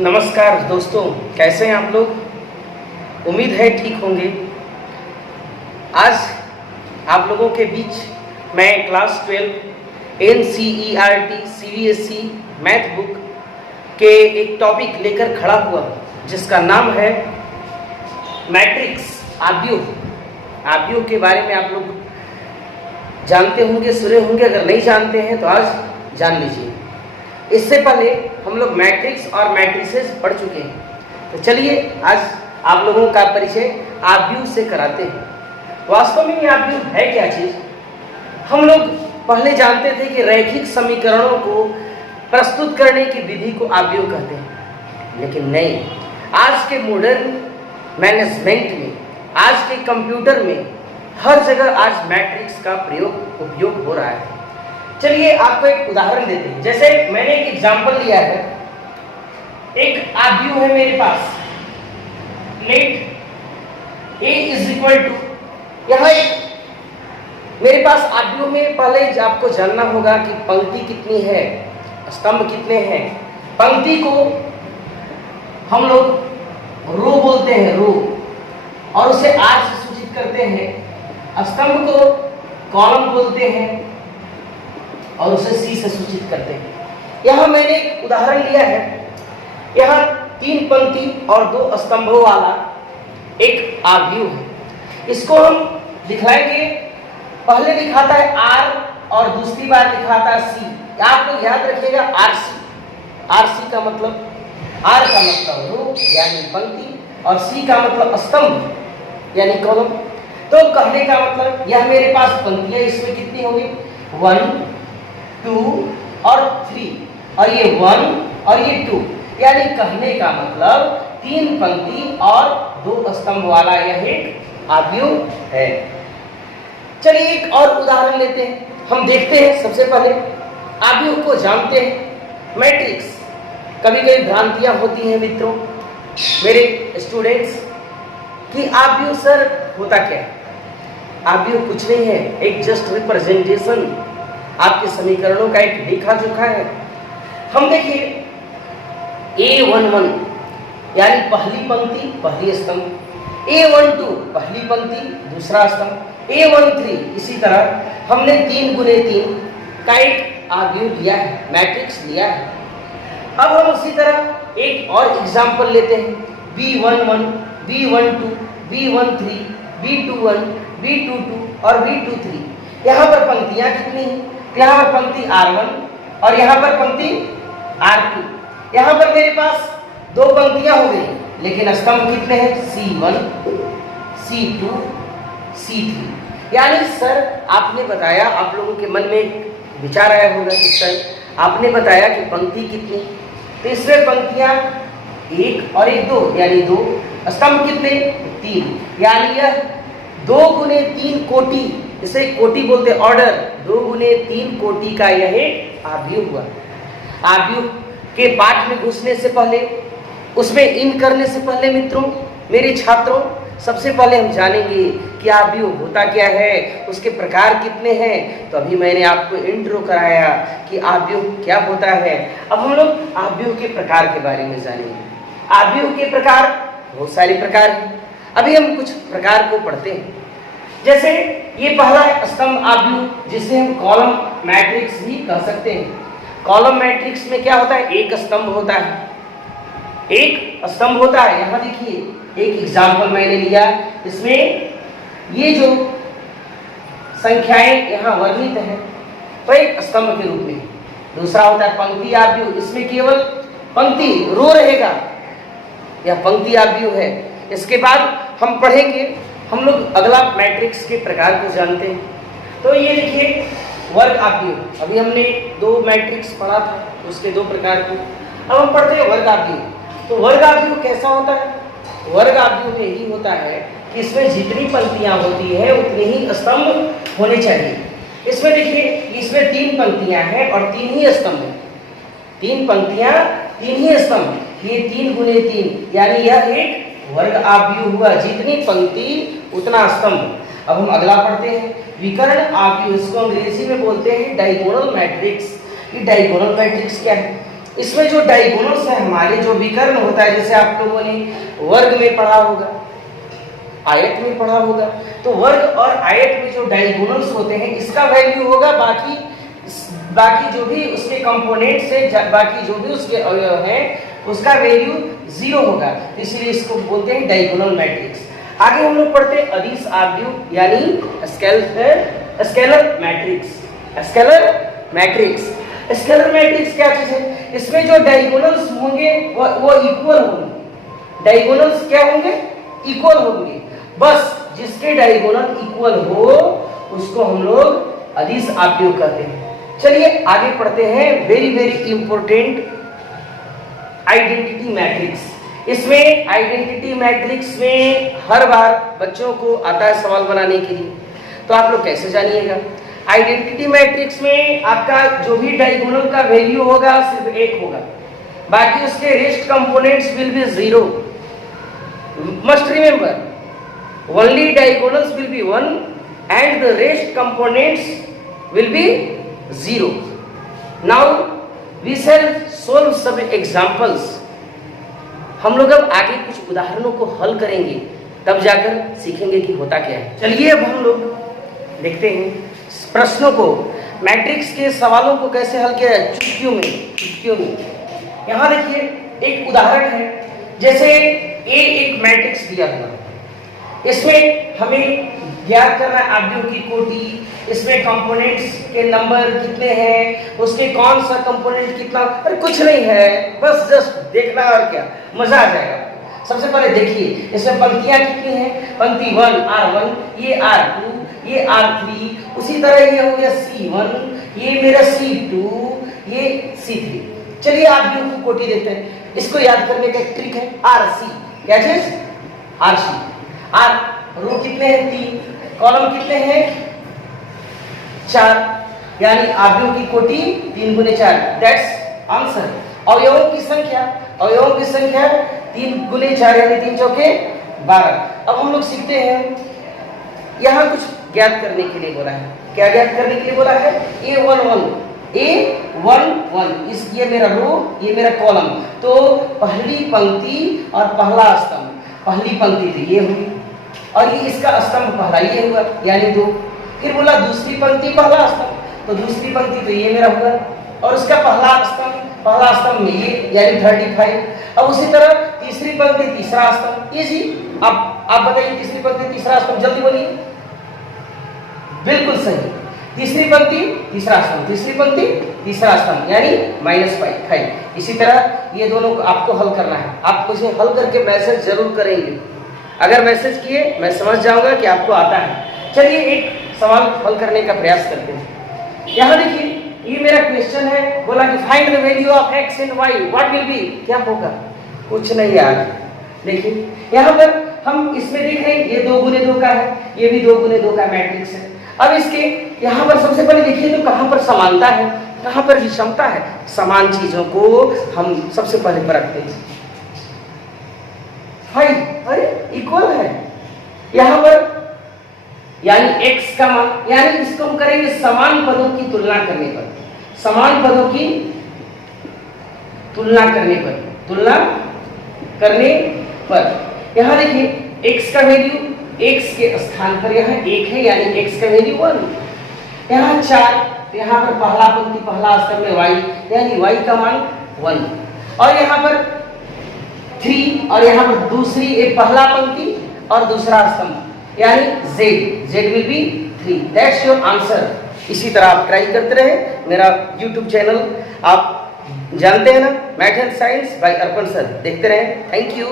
नमस्कार दोस्तों, कैसे हैं आप लोग। उम्मीद है ठीक होंगे। आज आप लोगों के बीच मैं class 12 NCERT CBSE math book के एक टॉपिक लेकर खड़ा हुआ जिसका नाम है मैट्रिक्स आव्यूह के बारे में आप लोग जानते होंगे, सुने होंगे। अगर नहीं जानते हैं तो आज जान लीजिए। इससे पहले हम लोग मैट्रिक्स और मैट्रिसेस पढ़ चुके हैं, तो चलिए आज आप लोगों का परिचय आव्यूह से कराते हैं। वास्तव में ये आव्यूह है क्या चीज़। हम लोग पहले जानते थे कि रैखिक समीकरणों को प्रस्तुत करने की विधि को आव्यूह कहते हैं, लेकिन नहीं, आज के मॉडर्न मैनेजमेंट में, आज के कंप्यूटर में हर जगह आज मैट्रिक्स का उपयोग हो रहा है। चलिए आपको एक उदाहरण देते हैं। जैसे मैंने एक एग्जांपल लिया है, एक आव्यूह है मेरे पास, let A is equal to, यहाँ एक मेरे पास आव्यूह में पहले आपको जानना होगा कि पंक्ति कितनी है, स्तंभ कितने हैं। पंक्ति को हम लोग रो बोलते हैं, रो, और उसे R से सूचित करते हैं। स्तंभ को कॉलम बोलते हैं और उसे C से सूचित करते हैं। यहाँ मैंने एक उदाहरण लिया है। यहाँ 3 पंक्ति और 2 स्तंभों वाला एक आव्यूह है। इसको हम दिखाएंगे। पहले दिखाता है R और दूसरी बार दिखाता है C। आप लोग याद रखिएगा RC का मतलब, R का मतलब रो यानी पंक्ति और C का मतलब स्तंभ यानी कॉलम। तो कहने का मतलब यह मेरे पास पंक्तियां, इसमें कितनी होगी 1 2 और 3, और ये 1 और ये 2, यानी कहने का मतलब 3 पंक्ति और 2 स्तंभ वाला यह एक आव्यूह है। चलिए एक और उदाहरण लेते हैं। हम देखते हैं सबसे पहले आव्यूह को जानते हैं। मैट्रिक्स, कभी कभी भ्रांतियां होती हैं मित्रों, मेरे स्टूडेंट्स, कि आव्यूह सर होता क्या है। आव्यूह कुछ नहीं है, एक जस्ट रिप्रेजेंटेशन, आपके समीकरणों का एक लेखा जोखा है। हम देखिए A11 यानी पहली पंक्ति पहली स्तंभ, A12 पहली पंक्ति दूसरा स्तंभ, A13 इसी तरह हमने 3 गुने 3 का एक आव्यूह लिया है, मैट्रिक्स लिया है। अब हम उसी तरह एक और एग्जाम्पल लेते हैं। B11 B12 B13 B21 B22 और B23। यहाँ पर पंक्तियां कितनी हैं? यहाँ पर पंक्ति R1 और यहाँ पर पंक्ति R2। यहाँ पर मेरे पास 2 पंक्तियां हो गई, लेकिन स्तंभ कितने हैं? C1 C2 C3। यानी सर आपने बताया, आप लोगों के मन में विचार आया होगा कि सर आपने बताया कि पंक्ति कितनी, तो इसमें पंक्तियां 1 और 1 2 यानी 2, स्तंभ कितने 3, यानी यह 2 गुने 3 कोटि, इसे कोटि बोलते ऑर्डर, 2 गुने 3 कोटि का यह एक आव्यूह हुआ। आव्यूह के पाठ में घुसने से पहले, उसमें इन करने से पहले मित्रों, मेरे छात्रों, सबसे पहले हम जानेंगे कि आव्यूह होता क्या है, उसके प्रकार कितने हैं। तो अभी मैंने आपको इंट्रो कराया कि आव्यूह क्या होता है। अब हम लोग आव्यूह के प्रकार के बारे में जानेंगे। आव्यूह के प्रकार बहुत सारे प्रकार हैं। अभी हम कुछ प्रकार को पढ़ते हैं। जैसे ये पहला स्तंभ आव्यूह, जिसे हम कॉलम मैट्रिक्स भी कह सकते हैं। कॉलम मैट्रिक्स में क्या होता है? एक स्तंभ होता है, एक स्तंभ होता है। यहाँ देखिए एक एग्जाम्पल मैंने लिया, इसमें ये जो संख्याएं यहाँ वर्णित है तो एक स्तंभ के रूप में। दूसरा होता है पंक्ति आव्यूह, इसमें केवल पंक्ति रो रहेगा, यह पंक्ति आव्यूह है। इसके बाद हम पढ़ेंगे, हम लोग अगला मैट्रिक्स के प्रकार को जानते हैं। तो ये देखिए वर्ग आव्यूह, अभी हमने 2 मैट्रिक्स पढ़ा था, उसके 2 प्रकार को। अब हम पढ़ते हैं वर्ग आव्यूह। तो वर्ग आव्यूह कैसा होता है? वर्ग आव्यूह में यही होता है कि इसमें जितनी पंक्तियां होती है उतने ही स्तंभ होने चाहिए। इसमें देखिए, इसमें 3 पंक्तियां हैं और 3 ही स्तंभ हैं। 3 पंक्तियां 3 ही स्तंभ, ये 3 गुने 3, यानी यह एक वर्ग आव्यूह हुआ, जितनी पंक्ति उतना स्तंभ। अब हम अगला पढ़ते हैं विकर्ण आव्यूह, इसको अंग्रेजी में बोलते हैं डायगोनल मैट्रिक्स। ये डायगोनल मैट्रिक्स क्या है? इसमें जो डायगोनल्स है हमारे, जो विकर्ण होता है, जैसे आप लोगों ने वर्ग में पढ़ा होगा, आयत में पढ़ा होगा, तो वर्ग और आयत में जो डायगोनल्स होते हैं इसका वैल्यू होगा, बाकी जो भी उसके कंपोनेंट्स है, बाकी जो भी उसके अवयव हैं उसका वैल्यू 0 होगा, इसलिए इसको बोलते हैं डायगोनल मैट्रिक्स। आगे हम लोग पढ़ते हैं अदिश आव्यूह यानी स्केलर मैट्रिक्स। स्केलर मैट्रिक्स क्या चीज है? इसमें जो डायगोनल्स होंगे वो इक्वल होंगे। डायगोनल्स क्या होंगे? इक्वल होंगे। बस जिसके डायगोनल इक्वल हो उसको हम लोग अदिश आव्यूह कहते हैं। चलिए आगे पढ़ते हैं very very important identity matrix. इसमें आइडेंटिटी मैट्रिक्स में हर बार बच्चों को आता है सवाल बनाने के लिए, तो आप लोग कैसे जानिएगा? आइडेंटिटी मैट्रिक्स में आपका जो भी डायगोनल का वैल्यू होगा सिर्फ 1 होगा, बाकी उसके rest components will be 0। Must remember only diagonals will be 1 and the rest components will be 0। Now we shall solve some examples. हम लोग अब आगे कुछ उदाहरणों को हल करेंगे, तब जाकर सीखेंगे कि होता क्या है। चलिए अब हम लोग देखते हैं प्रश्नों को, मैट्रिक्स के सवालों को कैसे हल किया जाए चुटकियों में। यहाँ देखिए एक उदाहरण है, जैसे ए एक मैट्रिक्स दिया हुआ, इसमें हमें ज्ञात करना है आव्यूह की कोटि, इसमें कंपोनेंट्स के नंबर कितने हैं, उसके कौन सा कंपोनेंट कितना, अरे कुछ नहीं है, बस जस्ट देखना और क्या मजा आ जाएगा। सबसे पहले देखिए इसमें पंक्तियां कितनी हैं, पंक्ति 1 R1, ये R2, ये R3, उसी तरह ये हो गया C1, ये मेरा C2, ये C3। चलिए आव्यूह की कोटि देखते हैं। इसको याद करने का एक ट्रिक है RC। क्या चीज? RC। रो कितने हैं? 3, कॉलम कितने हैं? 4, यानी आव्यूह की कोटि 3 × 4, दैट्स आंसर। अवयवों की संख्या 3 × 4 यानी 3 चौके 12। अब हम लोग सीखते हैं, यहाँ कुछ ज्ञात करने के लिए बोला है। क्या ज्ञात करने के लिए बोला है? A11 ये मेरा रो, ये मेरा कॉलम, तो पहली पंक्ति और पहला स्तंभ, पहली पंक्ति थी ये हुई और ये इसका स्तंभ पहला ये हुआ यानी 2। फिर बोला दूसरी पंक्ति पहला स्तंभ, तो दूसरी पंक्ति तो ये मेरा हुआ और उसका पहला स्तंभ में ये यानी 35। अब उसी तरह तीसरी पंक्ति तीसरा स्तंभ, ये जी। अब आप बताइए तीसरी पंक्ति तीसरा स्तंभ, जल्दी बोलिए। बिल्कुल सही, तीसरी पंक्ति तीसरा स्तंभ, तीसरी पंक्ति तीसरा स्तंभ यानी -5। इसी तरह ये दोनों को आपको हल करना है। आपको इसे हल करके मैसेज जरूर करेंगे। अगर मैसेज किए मैं समझ जाऊंगा कि आपको आता है। चलिए एक सवाल हल करने का प्रयास करते हैं। यहाँ देखिए ये मेरा क्वेश्चन है, बोला कि find the value of x and y, what will be, क्या होगा? कुछ नहीं यार। देखिए यहाँ पर हम इसमें देख रहे हैं ये 2 × 2 का है, ये भी 2 × 2 का मैट्रिक्स है। अब इसके यहाँ पर सबसे पहले देखिए तो कहाँ पर समानता है, कहाँ पर विषमता है। समान चीजों को हम सबसे पहले परखते हैं। 5 अरे इक्वल है यहाँ पर, यानी x का मान, यानी इसको हम करेंगे समान पदों की तुलना करने पर, समान पदों की तुलना करने पर यहाँ देखिए x का वैल्यू x के स्थान पर यहाँ 1 है यानी x का वैल्यू 1, यहाँ 4, तो यहाँ पर पहला पंक्ति पहला स्तंभ में y यानी y का मान 1, और यहाँ पर 3 और यहाँ पर दूसरी एक पहला पंक्ति और दूसरा स्तंभ यानी z will be 3, that's your answer. इसी तरह आप ट्राई करते रहे। मेरा YouTube चैनल आप जानते हैं ना, math and science by Arpan sir, देखते रहे। Thank you.